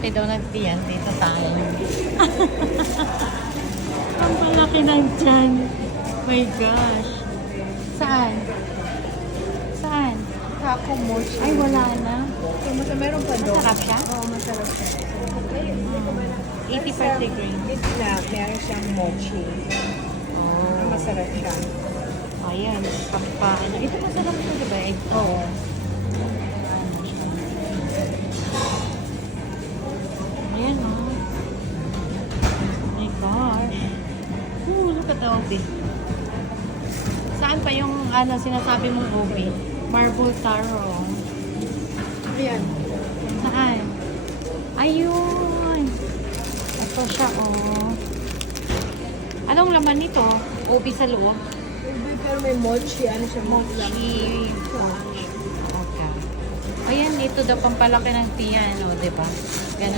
Ito daw nagtiyan dito tayo. Ang palaki ng tiyan. My gosh. Saan? Saan? Taco mochi. Ay, wala na. So, meron pa doon. Masarap siya? Oo, masarap siya. 80 per degree. This na, meron siyang mochi. Oh. Masarap siya. Ayan. Pampano. Ito masarap ito, diba? Ito. Oo. Ayan, oh. Oh my gosh. Ooh, look at the ubi. Saan pa yung sinasabi mong ubi? Marble taro. Ayan. Saan? Ayun. Ito siya, oh. Anong laman nito? Ubi sa loob? Ubi, pero may mochi. Ano siya? Mochi. Okay. Ayan, ito daw pampalaki ng tiyan, oh, diba? Ganun